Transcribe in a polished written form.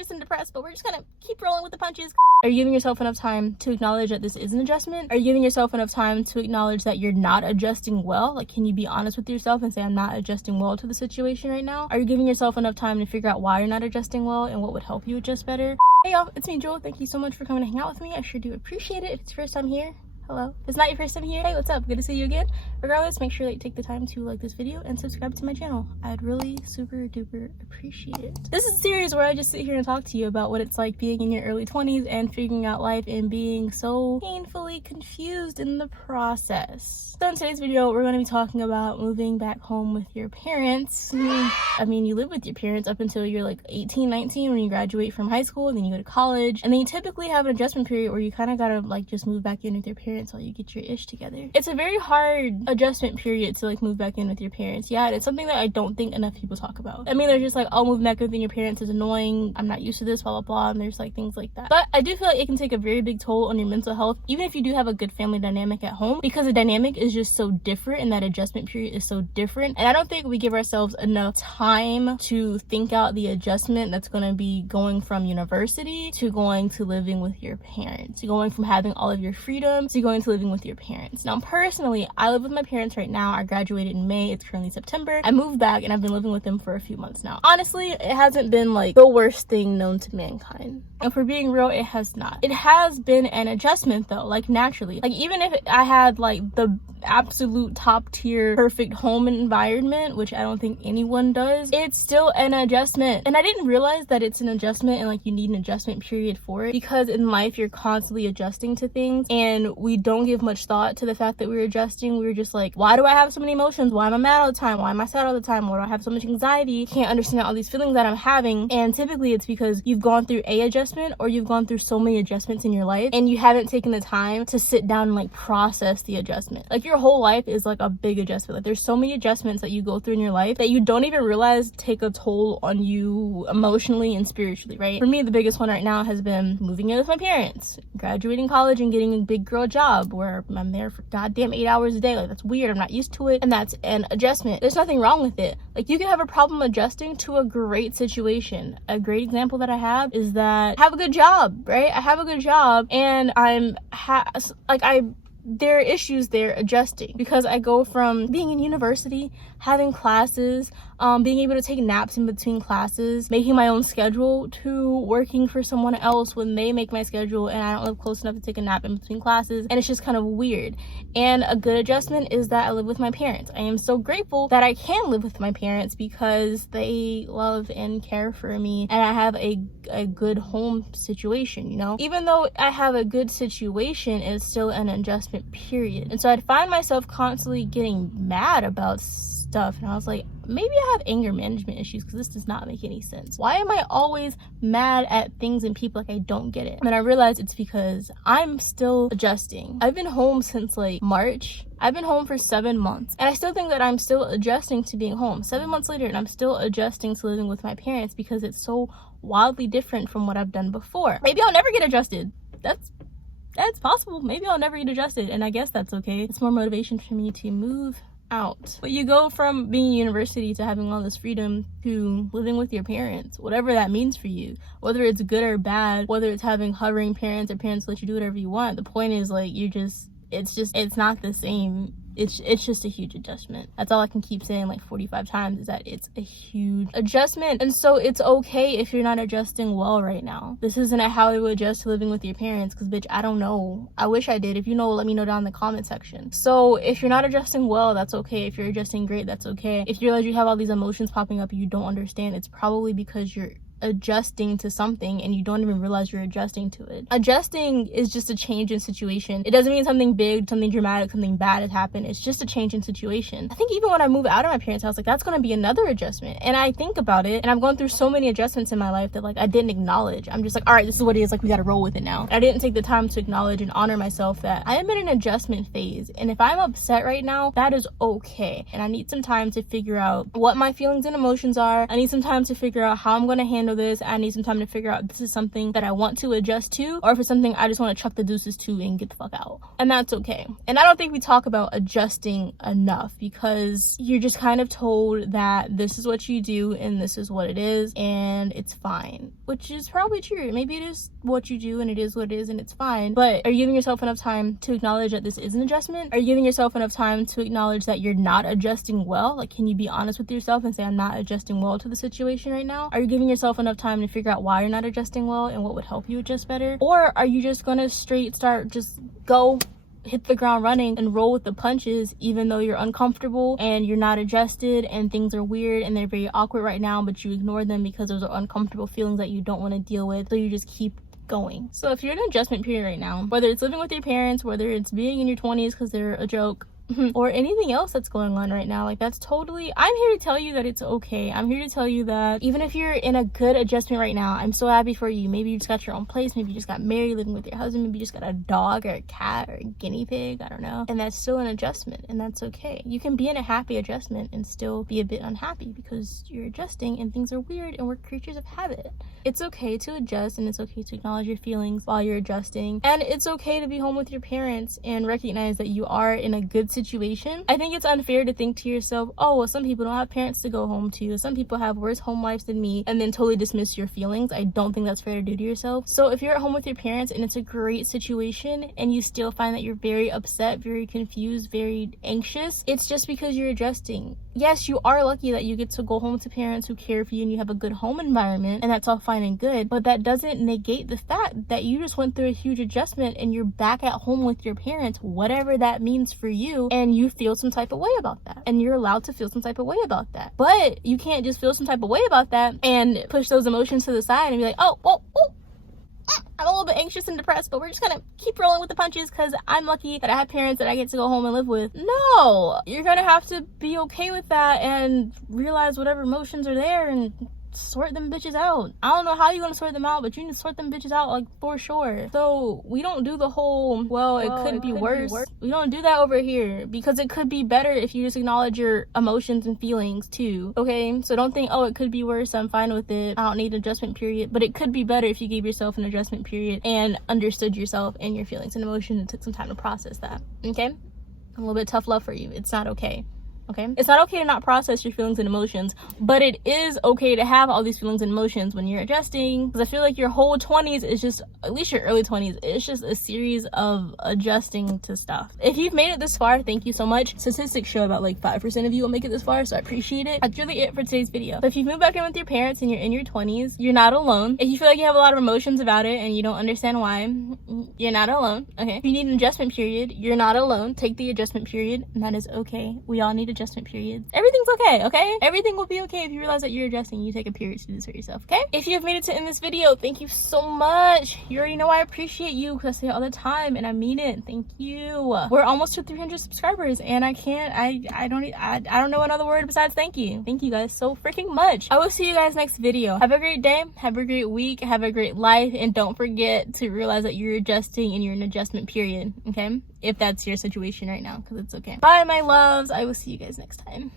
anxious and depressed, but we're just gonna keep rolling with the punches. Are you giving yourself enough time to acknowledge that this is an adjustment? Are you giving yourself enough time to acknowledge that you're not adjusting well? Like, can you be honest with yourself and say, I'm not adjusting well to the situation right now? Are you giving yourself enough time to figure out why you're not adjusting well and what would help you adjust better? Hey y'all, it's me, Joel. Thank you so much for coming to hang out with me. I sure do appreciate it. If it's your first time here, hello. If it's not your first time here, hey, what's up? Good to see you again. Regardless, make sure that you take the time to like this video and subscribe to my channel. I'd really super duper appreciate it. This is a series where I just sit here and talk to you about what it's like being in your early 20s and figuring out life and being so painfully confused in the process. So in today's video, we're going to be talking about moving back home with your parents. I mean, you live with your parents up until you're like 18, 19 when you graduate from high school, and then you go to college, and then you typically have an adjustment period where you kind of gotta like just move back in with your parents while you get your ish together. It's a very hard adjustment period to like move back in with your parents. Yeah, it's something that I don't think enough people talk about. I mean, they're just like, oh, moving back within your parents is annoying, I'm not used to this, blah blah blah, and there's like things like that. But I do feel like it can take a very big toll on your mental health, even if you do have a good family dynamic at home, because the dynamic is just so different and that adjustment period is so different. And I don't think we give ourselves enough time to think out the adjustment that's going to be going from university to going to living with your parents, to going from having all of your freedom to going to living with your parents. Now personally, I live with my parents right now. I graduated in May, it's currently September. I moved back and I've been living with them for a few months now. Honestly, it hasn't been like the worst thing known to mankind. And for being real, it has not. It has been an adjustment though, like naturally. Like even if I had like the absolute top tier perfect home environment, which I don't think anyone does, it's still an adjustment. And I didn't realize that it's an adjustment and like you need an adjustment period for it, because in life you're constantly adjusting to things and we don't give much thought to the fact that we're adjusting. We're just like, why do I have so many emotions? Why am I mad all the time? Why am I sad all the time? Why do I have so much anxiety? Can't understand all these feelings that I'm having. And typically it's because you've gone through a adjustment, or you've gone through so many adjustments in your life and you haven't taken the time to sit down and like process the adjustment. Like your whole life is like a big adjustment. Like there's so many adjustments that you go through in your life that you don't even realize take a toll on you emotionally and spiritually, right? For me, the biggest one right now has been moving in with my parents, graduating college and getting a big girl job where I'm there for goddamn 8 hours a day. Like that's weird, I'm not used to it, and that's an adjustment. There's nothing wrong with it. Like you can have a problem adjusting to a great situation. A great example that I have is that I have a good job, right? I have a good job and there are issues there adjusting, because I go from being in university, having classes, being able to take naps in between classes, making my own schedule, to working for someone else when they make my schedule and I don't live close enough to take a nap in between classes, and it's just kind of weird. And a good adjustment is that I live with my parents. I am so grateful that I can live with my parents because they love and care for me, and I have a good home situation, you know? Even though I have a good situation, it's still an adjustment period. And so I'd find myself constantly getting mad about stuff, and I was like, maybe I have anger management issues, because this does not make any sense. Why am I always mad at things and people? Like I don't get it. And I realized it's because I'm still adjusting. I've been home since like March. I've been home for 7 months, and I still think that I'm still adjusting to being home 7 months later, and I'm still adjusting to living with my parents because it's so wildly different from what I've done before. Maybe I'll never get adjusted. That's possible. Maybe I'll never get adjusted, and I guess that's okay. It's more motivation for me to move out. But you go from being in university to having all this freedom to living with your parents, whatever that means for you, whether it's good or bad, whether it's having hovering parents or parents let you do whatever you want. The point is like it's not the same. It's just a huge adjustment. That's all I can keep saying like 45 times, is that it's a huge adjustment. And so it's okay if you're not adjusting well right now. This isn't how you adjust to living with your parents, because bitch, I don't know. I wish I did. If you know, let me know down in the comment section. So if you're not adjusting well, that's okay. If you're adjusting great, that's okay. If you realize you have all these emotions popping up and you don't understand, it's probably because you're adjusting to something and you don't even realize you're adjusting to it. Adjusting is just a change in situation. It doesn't mean something big, something dramatic, something bad has happened. It's just a change in situation. I think even when I move out of my parents' house, like that's gonna be another adjustment. And I think about it, and I've gone through so many adjustments in my life that like I didn't acknowledge. I'm just like, all right, this is what it is, like we gotta roll with it now. I didn't take the time to acknowledge and honor myself that I am in an adjustment phase, and if I'm upset right now, that is okay. And I need some time to figure out what my feelings and emotions are. I need some time to figure out how I'm gonna handle handle this, I need some time to figure out if this is something that I want to adjust to, or if it's something I just want to chuck the deuces to and get the fuck out. And that's okay. And I don't think we talk about adjusting enough, because you're just kind of told that this is what you do and this is what it is and it's fine, which is probably true. Maybe it is what you do and it is what it is and it's fine, but are you giving yourself enough time to acknowledge that this is an adjustment? Are you giving yourself enough time to acknowledge that you're not adjusting well? Like, can you be honest with yourself and say, I'm not adjusting well to the situation right now? Are you giving yourself enough time to figure out why you're not adjusting well and what would help you adjust better? Or are you just gonna straight start, just go hit the ground running and roll with the punches, even though you're uncomfortable and you're not adjusted and things are weird and they're very awkward right now, but you ignore them because those are uncomfortable feelings that you don't want to deal with, so you just keep going? So if you're in an adjustment period right now, whether it's living with your parents, whether it's being in your 20s because they're a joke, or anything else that's going on right now, like, that's totally, I'm here to tell you that it's okay. I'm here to tell you that even if you're in a good adjustment right now, I'm so happy for you. Maybe you just got your own place, maybe you just got married, living with your husband, maybe you just got a dog or a cat or a guinea pig, I don't know, and that's still an adjustment, and that's okay. You can be in a happy adjustment and still be a bit unhappy because you're adjusting and things are weird and we're creatures of habit. It's okay to adjust, and it's okay to acknowledge your feelings while you're adjusting, and it's okay to be home with your parents and recognize that you are in a good situation. I think it's unfair to think to yourself, oh, well, some people don't have parents to go home to, some people have worse home lives than me, and then totally dismiss your feelings. I don't think that's fair to do to yourself. So if you're at home with your parents and it's a great situation and you still find that you're very upset, very confused, very anxious, it's just because you're adjusting. Yes, you are lucky that you get to go home to parents who care for you and you have a good home environment, and that's all fine and good, but that doesn't negate the fact that you just went through a huge adjustment and you're back at home with your parents, whatever that means for you, and you feel some type of way about that, and you're allowed to feel some type of way about that. But you can't just feel some type of way about that and push those emotions to the side and be like, oh, I'm a little bit anxious and depressed, but we're just gonna keep rolling with the punches because I'm lucky that I have parents that I get to go home and live with. No, you're gonna have to be okay with that and realize whatever emotions are there and sort them bitches out. I don't know how you're gonna sort them out, but you need to sort them bitches out, like, for sure. So we don't do the whole, well, it could be worse. We don't do that over here, because it could be better if you just acknowledge your emotions and feelings too, okay? So don't think, oh, it could be worse, I'm fine with it, I don't need an adjustment period. But it could be better if you gave yourself an adjustment period and understood yourself and your feelings and emotions and took some time to process that, okay? A little bit tough love for you. It's not okay. Okay? It's not okay to not process your feelings and emotions, but it is okay to have all these feelings and emotions when you're adjusting, because I feel like your whole 20s is just, at least your early 20s, it's just a series of adjusting to stuff. If you've made it this far, thank you so much. Statistics show about like 5% of you will make it this far, so I appreciate it. That's really it for today's video. But if you've moved back in with your parents and you're in your 20s, you're not alone. If you feel like you have a lot of emotions about it and you don't understand why, you're not alone, okay? If you need an adjustment period, you're not alone. Take the adjustment period, and that is okay. We all need adjustment periods. Everything's okay? Everything will be okay if you realize that you're adjusting. You take a period to do this for yourself, okay? If you have made it to end this video, thank you so much. You already know I appreciate you, because I say it all the time and I mean it. Thank you. We're almost to 300 subscribers, and I don't know another word besides thank you. Thank you guys so freaking much. I will see you guys next video. Have a great day, have a great week, have a great life, and don't forget to realize that you're adjusting and you're in an adjustment period, okay? If that's your situation right now, because it's okay. Bye, my loves. I will see you guys next time.